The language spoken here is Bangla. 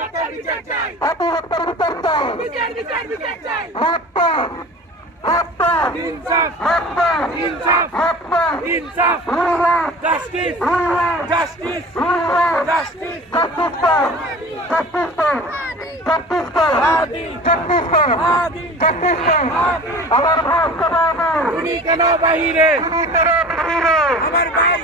হত্যার বিচার চাই। ইনসাফ, ইনসাফ, ইনসাফ, জাস্টিস, জাস্টিস, জাস্টিস, তুমি কেন বাহিরে? আমার ভাই